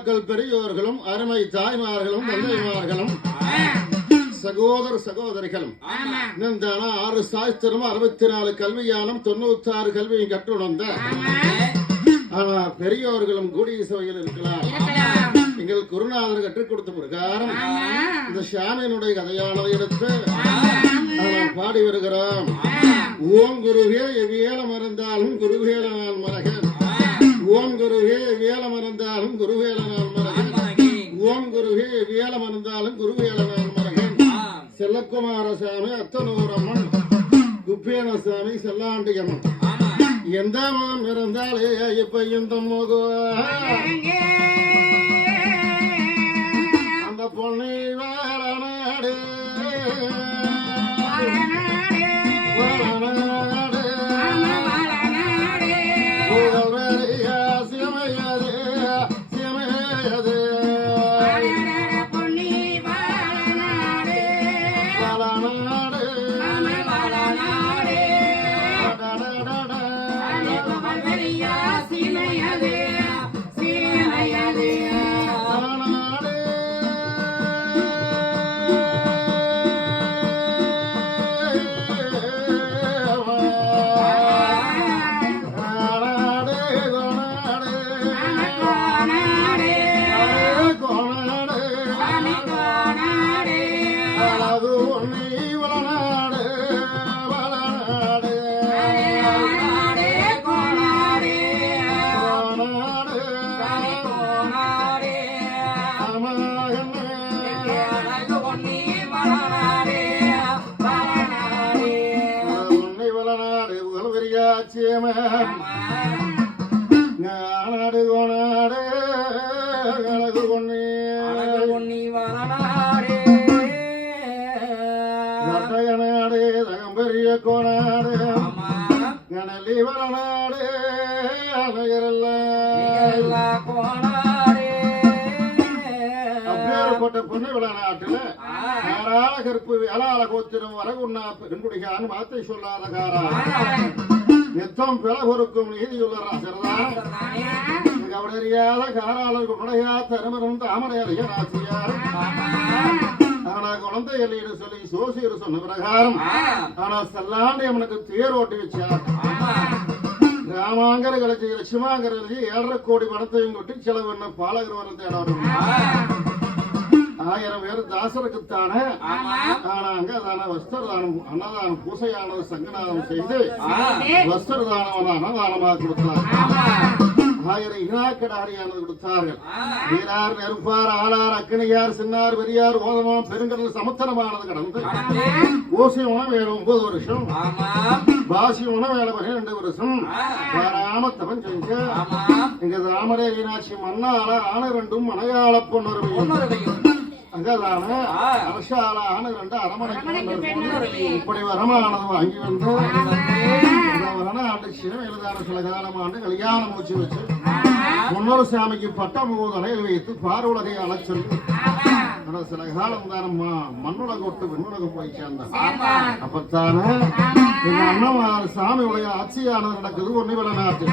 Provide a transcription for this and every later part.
மக்கள் பெரியோர்களும் அருமை தாய்மார்களும் தந்தைமார்களும் சகோதர சகோதரிகளும் இந்த ஆறு சாஸ்திரம் அறுபத்தி நாலு கல்வியானம் தொண்ணூத்தி ஆறு கல்வியும் கற்றுணர்ந்த. ஆனா பெரியோர்களும் கூடிய சபையில் இருக்கலாம். எங்கள் குருநாதர் கற்றுக் கொடுத்த பிரகாரம் இந்த சாமியினுடைய கதையானதை எடுத்து பாடி வருகிறோம் ஓம் குருவே எவ்வியலம் இருந்தாலும் குருவேல நான் மரகன் ஓம் குருவே எவ்வியலம் இருந்தாலும் குருவேல நான் மரகன். ஓம் குருவே எவ்வியலம் இருந்தாலும் குருவேல நான் மரகன் செல்லக்குமாரசாமி அத்தனூரம்மன் குப்பேனசாமி செல்லாண்டியம்மன். எந்த மதம் இருந்தாலே இப்ப இந்த முகம் அந்த பொண்ணை வேற பெரியாச்சியமே நாடு கோணாடு அழகு பொன்னி. நாடு தகம்பெரிய கோணாடு. கனலி வளநாடு அழகரல்ல. அப்பேற்பட்ட பொண்ணு விளநாட்டுல யாரால கருப்பு வேளாள கோத்திரம் வரகுண்ணா பெருங்குடிகான் மாத்தை சொல்லாத காரா. நித்தம் பிற கொடுக்கும் நீதியுள்ள ராசர்தான் கவடறியாத காராளர் குடையா தருமரும் தாமரை ராசியார் ஆனா குழந்தை இல்லைன்னு சொல்லி சோசியர் சொன்ன பிரகாரம் ஆனா செல்லாண்டு அவனுக்கு தேர் ஓட்டி வச்சார். ராமாங்கர கழிச்சு லட்சுமாங்கர கழிச்சு ஏழரை கோடி பணத்தையும் கொட்டி செலவு என்ன பாலகர் வரத்தை ஆயிரம் பேர் தாசருக்குத்தானே? ஆனா அங்கதான வஸ்திரதானம் அன்னதானம் பூசையானது சங்கநாதம் செய்து வஸ்திரதானம் அன்னதானமாக கொடுத்தார். ஆயிரம் இனாக்கடாரியானது கொடுத்தார்கள். வீரார் நெருப்பார் ஆளார் அக்கனியார் சின்னார் பெரியார் ஓதமாம் பெருங்கடல் சமுத்திரமானது கடந்து ஓசி உணவு வேலை ஒன்பது வருஷம். பாசி உணவு வேலை பன்னிரெண்டு வருஷம். வராம தவன் செஞ்ச இங்க ராமரே மீனாட்சி மன்னால ஆன ரெண்டும் மலையாள பொன்னுரிமையும். அங்கதான அரசால ஆன ரெண்டு அரமனை இப்படி வரமானது வாங்கி வந்து இந்த வரணாண்டு சிவம் எழுதான சில காலம் ஆண்டு கல்யாணம் மூச்சு வச்சு முன்னொரு சாமிக்கு பட்டம் தலையில் வைத்து பார்வலகை ஆனா சில காலம் தானம்மா மண்ணுலக விட்டு விண்ணுலகம் போய் சேர்ந்தான். அப்பத்தானே எங்க அண்ணன் சாமியுடைய ஆட்சியானது நடக்குது ஒன்னிவள நாட்டு.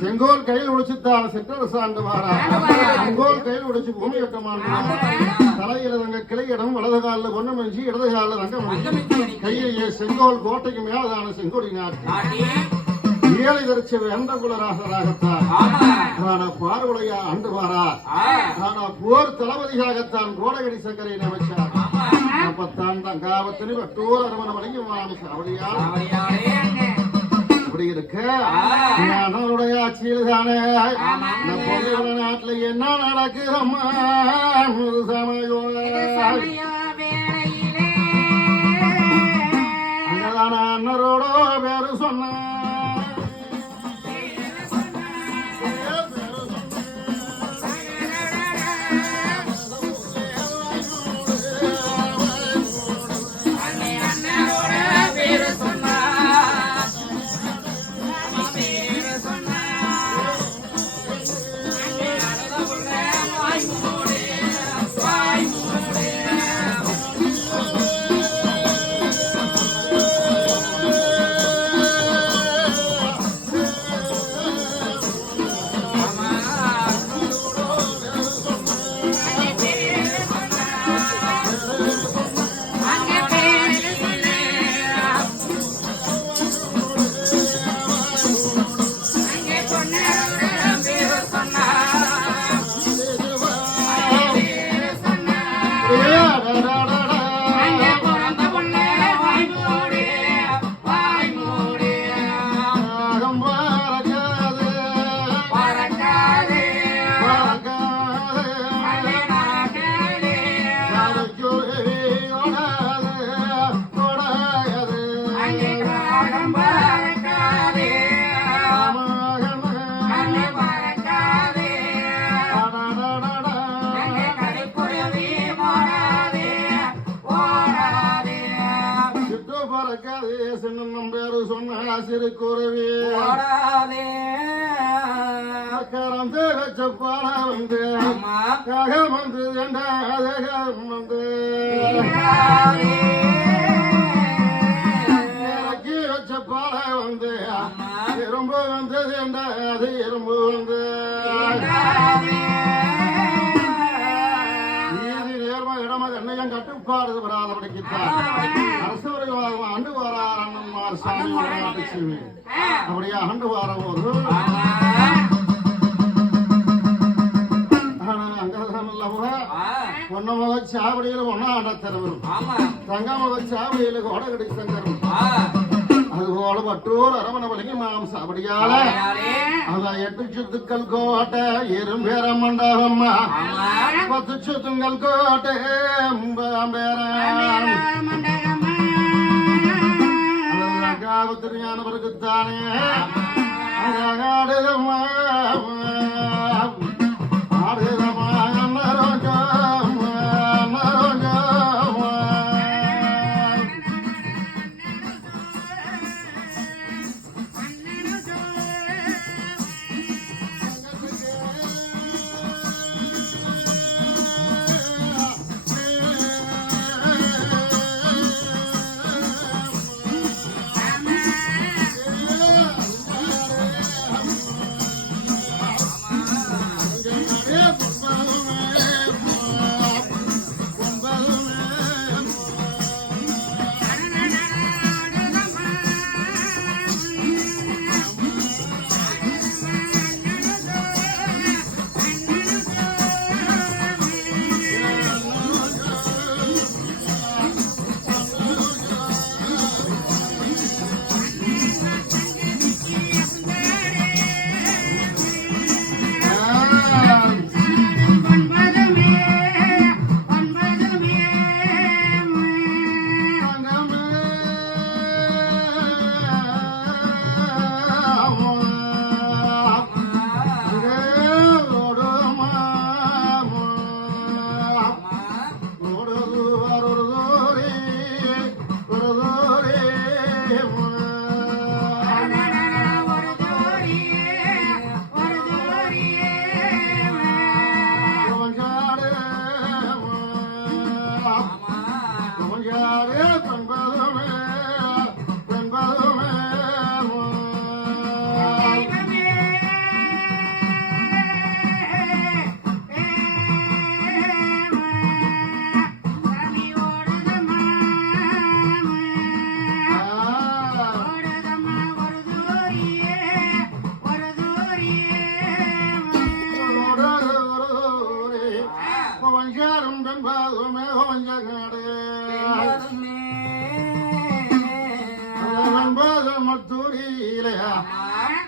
செங்கோல் கையில் உடிச்சுத்தான சிற்றரசு சாண்டு வாரா செங்கோல் கையில் உடிச்சு பூமி கட்டமான தலையில தங்க கிளையிடம் வலது காலில் பொண்ணு மஞ்சி இடது காலில் தங்க மஞ்சி கையிலேயே செங்கோல் கோட்டைக்கு மேலான செங்கோடி நாட்டு ஏழை தரிச்ச குலராகத்தான் ஆனா பார்வலையா ஆண்டு வாரா ஆனா போர் தளபதியாகத்தான் கோடகடி சங்கரை அமைச்சார் அப்பத்தான் தங்காவத்தினி வட்டூர் அரமண வழங்கி வாமி அப்படி இருக்க? அண்ணனுடைய ஆட்சியில் தானே பொதுவுல நாட்டுல என்ன நடக்குது அம்மா? சமயம். அண்ணரோட பேரு சொன்ன கரம் தேகச்ச பாட வந்து. ககம் வந்து என்ன ககம் வந்து? வராதபடிக்குத்தான் அரசு வரைவாக ஆண்டு வாரார் சாமி நாட்டு சிவி ஆண்டு முக சாவடியில் ஒன்னா ஆண்ட தருவரும் தங்க முக சாவடியில கோடகடி சங்கரும் ஆ, அதுபோல மற்றோர் அரவண வழங்கி மாம் சாவடியால தீண்டாதே. அதான் எட்டு சுத்துக்கள் கோட்டை எறும்பேர மண்டபம்மா ஆமா பத்து சுத்துங்கள்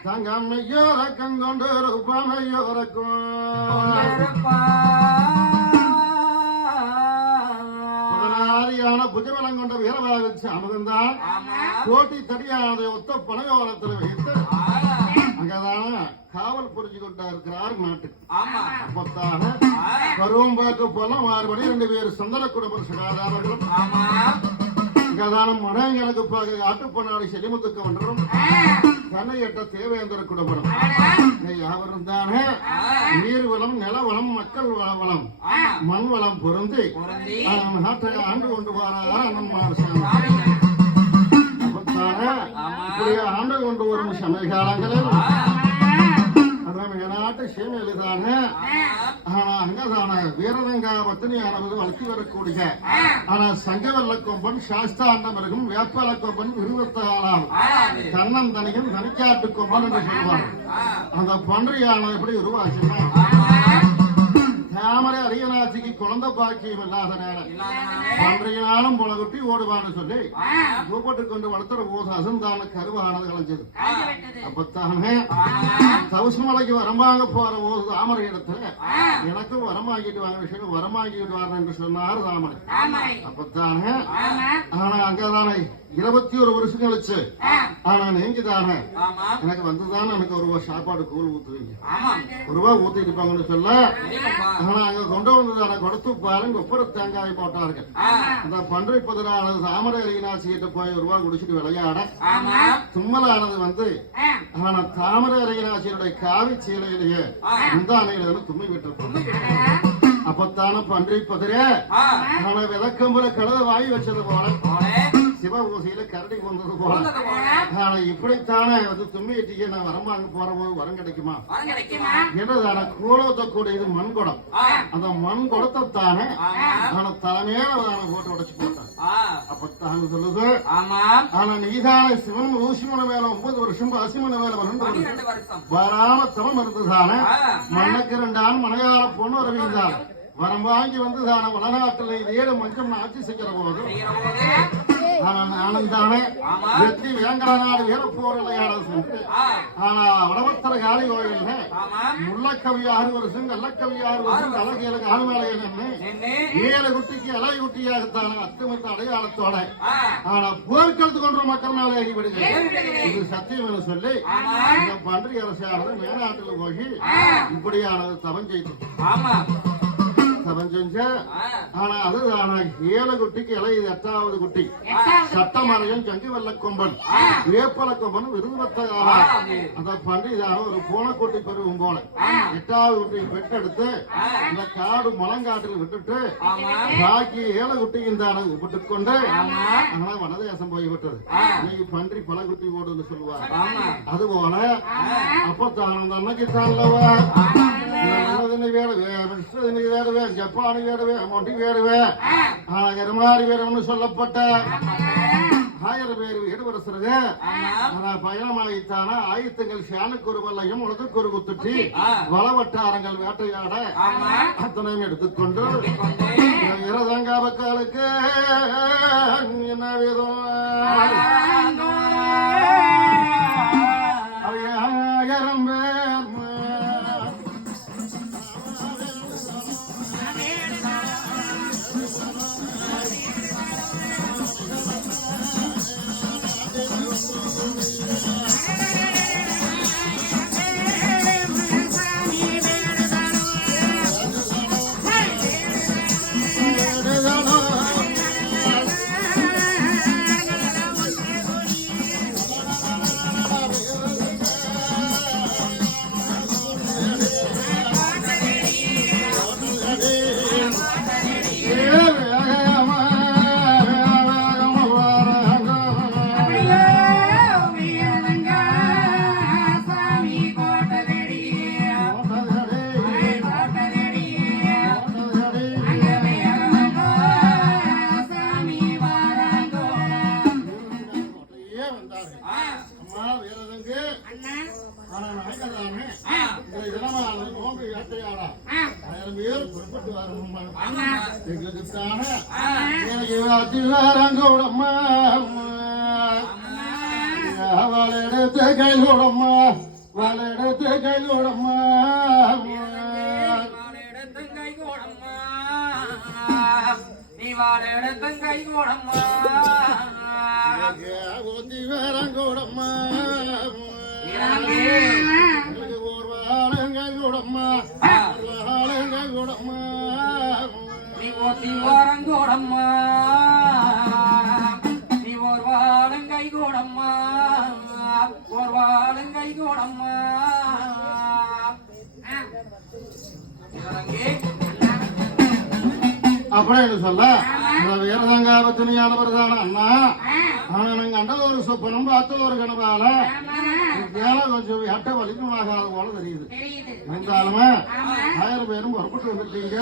தங்கம் ஐயோரக்கம் கொண்டு ரூபம் ஐயோரக்கும் முதலாளியான புஜபலம் கொண்ட வீரபாக அமுதந்தான் கோட்டி தடியானதை ஒத்த பனகோலத்தில் வைத்து காவல் புரிஞ்சு கொண்டா இருக்கிறார் நாட்டுக்கு அப்பத்தாக பருவம் பார்க்க போல மாறுபடி ரெண்டு பேர் சந்தன குடும்ப சகாதாரர்களும் இங்கதானம் மனைங்களுக்கு பார்க்க ஆட்டுப்பண்ணாடி செலிமுத்துக்கு ஒன்றும். தன்னை எட்ட தேவேந்திர குடும்பம். யாவரும் தானே? நீர் வளம் நில வளம் மக்கள் வளம். மண் வளம் பொருந்தி நாட்டை ஆண்டு கொண்டு அப்பத்தானே இப்படி ஆண்டு கொண்டு வரும் அதான் வீரரங்கா பத்தினியானது வளர்த்தி வரக்கூடிய. ஆனா சங்கவல்ல கொம்பன் சாஸ்தாண்ட மிருகம் வேப்பல கொம்பன் இருபத்தாறாம் தன்னந்தனியும் தனிக்காட்டு கொம்பன் என்று சொல்லுவார் அந்த பன்றியானது எப்படி உருவாச்சுன்னா தாமரை அரியநாச்சிக்கு குழந்தை பாக்கியம் இல்லாத நேரம். பன்றியினாலும் புலகுட்டி ஓடுவான்னு சொல்லி கூப்பிட்டு கொண்டு வளர்த்துற போது அசந்தான கருவானது கலைஞ்சது. அப்பத்தானே தவசு மலைக்கு வரம்பாங்க போற போது தாமரை இடத்துல. எனக்கும் வரமாக்கிட்டு வாங்க விஷயம் வரமாக்கிட்டு வரேன் என்று சொன்னார் தாமரை. அப்பத்தானே ஆனா அங்கதானே இருபத்தி ஒரு வருஷம் கழிச்சு. ஆனா நீங்க தானே எனக்கு வந்துதான்? எனக்கு ஒரு ரூபா சாப்பாடு கூழ் ஊத்துவீங்க. ஒரு ரூபா ஊத்திட்டு இருப்பாங்கன்னு சொல்ல. ஆனா அங்க கொண்டு வந்ததான? கொடுத்து பாருங்க. ஒப்புற தேங்காய் போட்டார்கள் ஆ, அந்த பன்றை பதினாலு தாமரை அரியநாச்சிகிட்ட போய் ஒரு ரூபா குடிச்சிட்டு விளையாட. தும்மலானது வந்து ஆனா தாமரை அரியநாச்சியனுடைய காவி சீலையிலேயே ஆ. முந்தானையில தும்மி விட்டு அப்பத்தான பன்றி பதிரே? ஆனா விளக்கம்புல கழுத வாய் வச்சது போலே, சிவ ஊசியில கரடி வந்தது போல. ஆனா இப்படித்தானே வந்து தும்மிட்டிக்கு நான் வரமாங்க போற போது வரம் கிடைக்குமா? வரம்? என்னதான கூலத்தை கூடியது மண் குடம். அந்த மண் குடத்தை தானே. ஆனா தலைமையில தானே போட்டு உடைச்சு போட்டான் ஆ, அப்பத்தான சொல்லுது. ஆனா நீதானே சிவன் ஊசிமன மேல ஒன்பது வருஷம் பசிமன மேல வருஷம். வராம தவம் இருந்துதானே மண்ணுக்கு ரெண்டான் மனையாள பொண்ணு வரவீந்தான் வரம் வாங்கி வந்து தானே வளநாட்டுல ஏழு மஞ்சம் ஆட்சி செய்கிற போது. செய்கிற போது, ஆனா நானும் தானே. வெற்றி வேங்கட நாடு வீர போர் விளையாட ஆனா வடவத்தர காளி கோயில்ல ஆமா. முள்ளக்கவி ஆறு வருஷம் கள்ளக்கவி ஆறு வருஷம் தலைகீழக்கு ஆண் மேலே நின்று நின்னு, ஏழு குட்டிக்கு இலை குட்டியாகத்தானே அத்துமத்த அடையாளத்தோட ஆனா போர்க்களத்து கொன்ற மக்கள் மேலே ஏறி விடுங்க விடுகிறேன். இது சத்தியம் சொல்லி. இந்த பன்றி அரசானது மேநாட்டுல போய் இப்படியானது தவம் செய்து ஆமா. ஆனா அது ஆனா ஏழு குட்டிக்கு இலை இது எட்டாவது குட்டி. எட்டாவது சட்டமறையும் ஜங்கு வெள்ள கொம்பன் வேப்பல கொம்பன் விருதுபத்த அந்த பன்றி இதாக ஒரு பூனைக்குட்டி போல எட்டாவது குட்டி பெற்றெடுத்து இந்த காடு மலங்காட்டில் விட்டுட்டு. பாக்கி ஏழு குட்டியும் தானே விட்டுக் கொண்டு. ஆனா வனதேசம் போய் விட்டது இன்னைக்கு பன்றி பல குட்டி போடுன்னு சொல்லுவாங்க. ஆமா. அதுபோல அப்பத்தான் அந்த அன்னைக்கு தான்லவா நல்லதினை வேடுவே மிஸ்ரதினை வேடுவே ஜப்பானி வேடுவே மொண்டி வேடுவே எருமாறி வேடும்னு சொல்லப்பட்ட ஆயிரம் பேர் ஈடுபடுத்துறது ஆனா பயணமாயித்தான ஆயுத்தங்கள் சியானுக்கு ஒரு வல்லையும் உலகுக்கு ஒரு குத்துட்டி வளவட்டாரங்கள் வேட்டையாட ஆமா. அத்தனையும் எடுத்துக்கொண்டு கொண்டு, என்ன விதம் கைகூடம்மா அவளெடுத்து கைகூடம்மா வாழெடுத்தங்கை கோடம்மா. நீ வாழெடுத்தங்கை கோடம்மா அதிகாரங்கோடம்மா இறங்கு. எனக்கு ஒரு வாழங்கள் கூடம்மா ஒரு வாழங்கள் கூடம்மா நீ ஒத்தி வாரங்கோடம்மா அப்படின்னு சொல்ல வீரதங்காபத்தினியானவர் தானே அண்ணா. நாங்க கண்டது ஒரு சொப்பனம் பார்த்தது ஒரு கனவால வேலை கொஞ்சம் எட்ட வலிக்கும் ஆகாத போல தெரியுது. இருந்தாலுமே ஆயிரம் பேரும் புறப்பட்டு வந்துட்டீங்க.